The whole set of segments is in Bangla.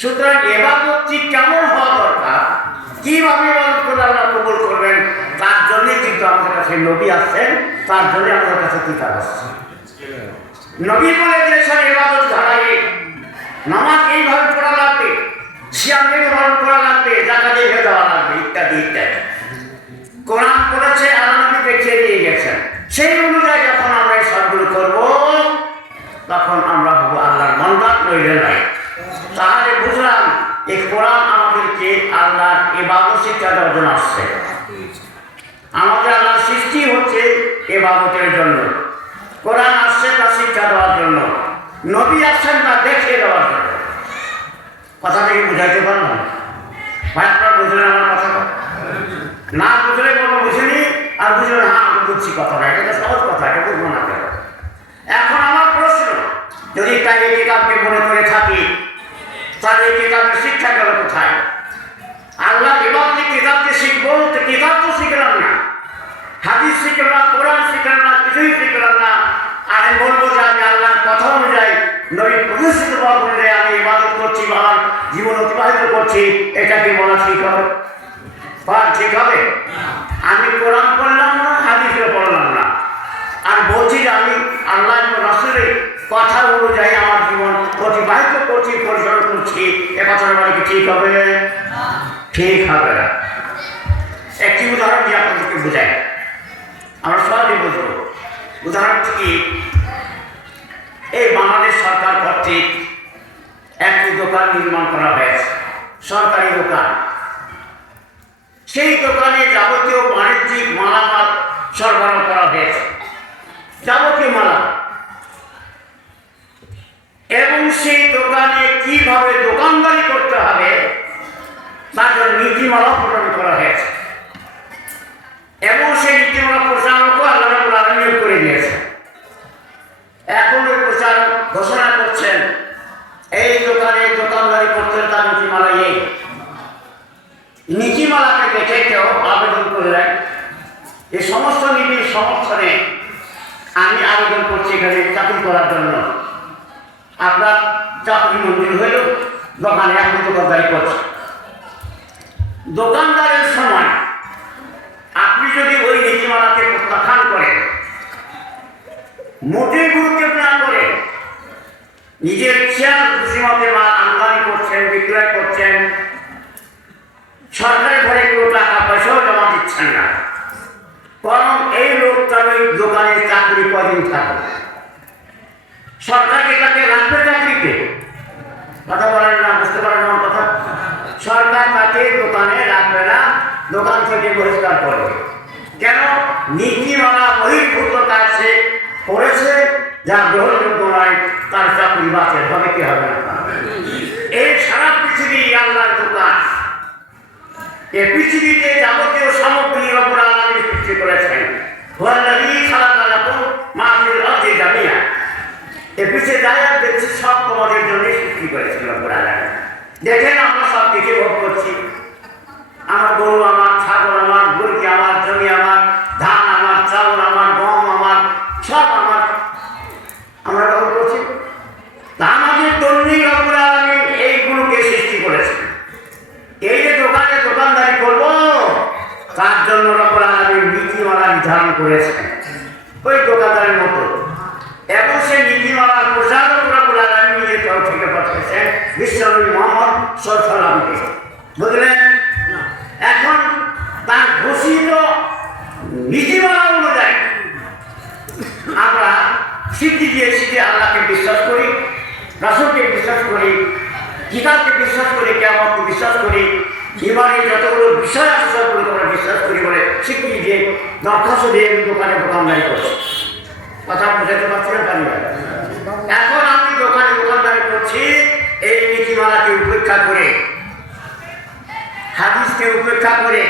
সুতরাং এবাদতটি কেমন হওয়া দরকার? কীভাবে এবাদত করে করবেন? তার জন্যই কিন্তু আমাদের কাছে নবী আসছেন, তার জন্যই আমাদের কাছে কিতাব আসছে। নবী বলে দিয়েছেন এবাদত ধারায় নামাজ এইভাবে পড়া লাগবে, সিয়াম এইভাবে করা লাগবে জাকাত এইভাবে দেওয়া লাগবে, ইত্যাদি ইত্যাদি। কোরআন করেছে আল্লাহ নবী দেখিয়ে দিয়ে গেছেন। সেই অনুযায়ী শিক্ষা দেওয়ার জন্য আসছে। আমাদের আল্লাহর সৃষ্টি হচ্ছে এ বাবতের জন্য। কোরআন আসছে তা শিক্ষা দেওয়ার জন্য। নবী আসছেন তা দেখিয়ে দেওয়ার জন্য। কথা থেকে বুঝাইতে পারলাম? ভাই, আপনারা বুঝলেন আমার কথা না বুঝলে কোনো বুঝিনি আর বুঝলেন হ্যাঁ আমি বুঝছি কথাটা। এটা সহজ কথা, এটা বুঝব না এখন আমার প্রশ্ন, যদি তাই এই কিতাবকে মনে করে থাকি, তাহলে এই কিতাবের শিক্ষা গেল কোথায়? আল্লাহ এবার কিতাবকে শিখব তো কিতাব তো শিখলাম না। হাদিস শিখলাম কোরআন শিখলাম না কিছুই শিখলাম না। আর আমি বলব যে আমি আল্লাহর কথা অনুযায়ী নবী প্রতিষ্ঠিত পথ অনুযায়ী আমি ইবাদত করছি বা আমার জীবন অতিবাহিত করছি এটা কি বলা ঠিক হবে। পার ঠিক হবে? আমি কোরআন পড়লাম না হাদিসও পড়লাম না। আর বলছি যে আমি আল্লাহ রসুলের কথা অনুযায়ী আমার জীবন অতিবাহিত করছি পরিচালনা করছি এ কথাটা বলে কি ঠিক হবে? ঠিক হবে না। একটি উদাহরণ দিয়ে আপনাদেরকে বোঝাই। আমরা সহজে বুঝব উদাহরণটি কি? এই বাংলাদেশ সরকার কর্তৃক একটি দোকান নির্মাণ করা হয়েছে, সরকারি দোকান। সেই দোকানে যাবতীয় বাণিজ্যিক মালামাল সরবরাহ করা হয়েছে। যাবতীয় মালা এবং সেই দোকানে কীভাবে দোকানদারি করতে হবে, তার জন্য নীতিমালা প্রদান করা হয়েছে এবং সেই নীতিমালা প্রচারকও আল্লাহ রাবুল আলম নিয়োগ করে দিয়েছে এখন ওই প্রচারক ঘোষণা করছেন নীতিমালা এই। নীতিমালাকে দেখে কেউ আবেদন করলেন সমস্ত নীতির সমর্থনে আমি আবেদন করছি এখানে চাকরি করার জন্য। আপনার চাকরি মঞ্জুর হইল, দোকানে আপনি দোকানদারি করছেন দোকানদারের সময় আপনি যদি ওই নীতিমালাকে প্রত্যাখ্যান করেন, মোটেই গুরুত্ব না করে নিজের খেয়াল খুশিমতে মাল আমদানি করছেন, বিক্রয় করছেন। সরকারি ঘরে কেউ টাকা পয়সাও জমা দিচ্ছেন না। বরং এই লোকটার ওই দোকানে চাকরি কদিন থাকবে সরকার কি তাকে রাখবে চাকরিতে? কথা বলেন না, বুঝতে পারেন আমার কথা? সরকার তাকে দোকানে রাখবে না, দোকান থেকে বহিষ্কার করবে কেন? নীতিমালা বহির্ভূত কাজ সে করেছে যা গ্রহণযোগ্য নয় তার চাকরি বাঁচে হবে কি হবে না? এই সারা পৃথিবী আল্লাহর দোকান এ পৃথিবীতে যাবতীয় সামগ্রী রব্বুল আলামিন সৃষ্টি করেছেন। দেখছি সব তোমাদের জন্য সৃষ্টি আলামিন। দেখেন আমরা সব কিছু ভোগ করছি। করেছেন। ওই দোকানদারের মতো। এবং সেই নীতিমালার প্রচারক রব্বুল আলামিন নিজের তরফ থেকে পাঠিয়েছেন বিশ্বনবী মোহাম্মদ সাল্লামকে বুঝলেন? এখন তার ঘোষিত নীতিমালা অনুযায়ী আমরা স্বীকৃতি দিয়েছি যে আল্লাহকে বিশ্বাস করি, রাসুলকে বিশ্বাস করি, কিতাবকে বিশ্বাস করি কেমনকে বিশ্বাস করি ইমানের যতগুলো বিষয় আছে সবগুলো আমরা বিশ্বাস করি বলে স্বীকৃতি দিয়ে দরখাস্ত দিয়ে আমি দোকানে দোকানদারি করছি। কথা বুঝাতে পারছি না পারি? এখন আমি দোকানে দোকানদারি করছি, এই নীতিমালাকে উপেক্ষা করে, হাদিসকে উপেক্ষা করে,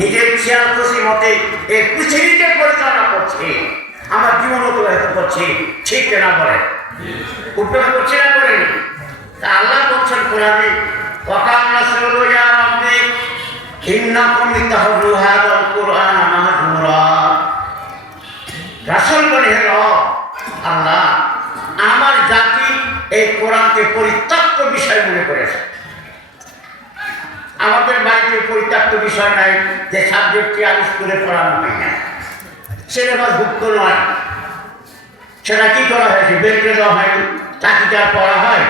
নিজের খেয়াল খুশি মতে এই পৃথিবীকে পরিচালনা করছি, আমার জীবন অতিবাহিত করছি, ঠিক কেনা বলে? উপেক্ষা করছি না করেনি। তা আল্লাহ বলছেন কোরআনে ইত্তাখাযু হাযাল কুরআন মাহজুরা রাসূল বলে হে আল্লাহ, আমার জাতি এই কোরআনকে পরিত্যক্ত বিষয় মনে করেছে। আমাদের বাড়িতে পরিত্যক্ত বিষয় নাই যে সাবজেক্টটি আর স্কুলে পড়ানো হয় না সিলেবাস ভুক্ত নয় সেটা কি করা হয়েছে, বের দেওয়া হয়নি চাকরিটা পড়া হয়।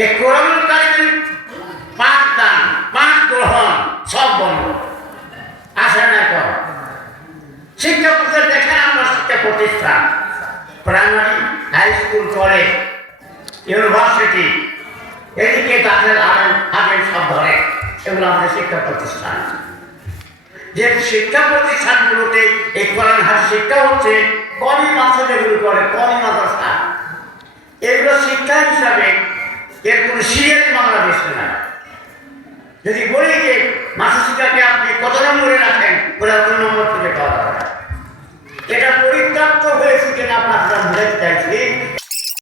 এই কোরআনুল কারিমের পাঠ দান পাঠ গ্রহণ সব বন্ধ। আসে না কর শিক্ষা প্রতিষ্ঠান দেখেন আমরা শিক্ষা প্রতিষ্ঠান। Primary, high school, college, university, এদিকে তাদের আরেন আগে সব ধরে। এগুলো আমাদের শিক্ষা প্রতিষ্ঠান। যে শিক্ষা প্রতিষ্ঠানগুলোতে এই কোরআন হাত শিক্ষা হচ্ছে কমই মাত্রা যেগুলো করে কমই মাদ্রাসা। এগুলো শিক্ষা হিসাবে এর কোনো মামলা বাংলাদেশে না। যদি বলি যে মাথা শিক্ষাকে আপনি কত নম্বরে রাখেন, বলে অত নম্বর থেকে পাওয়া এটা পরিত্যক্ত হয়েছে কিনা আপনার বুঝাতে চাইছি।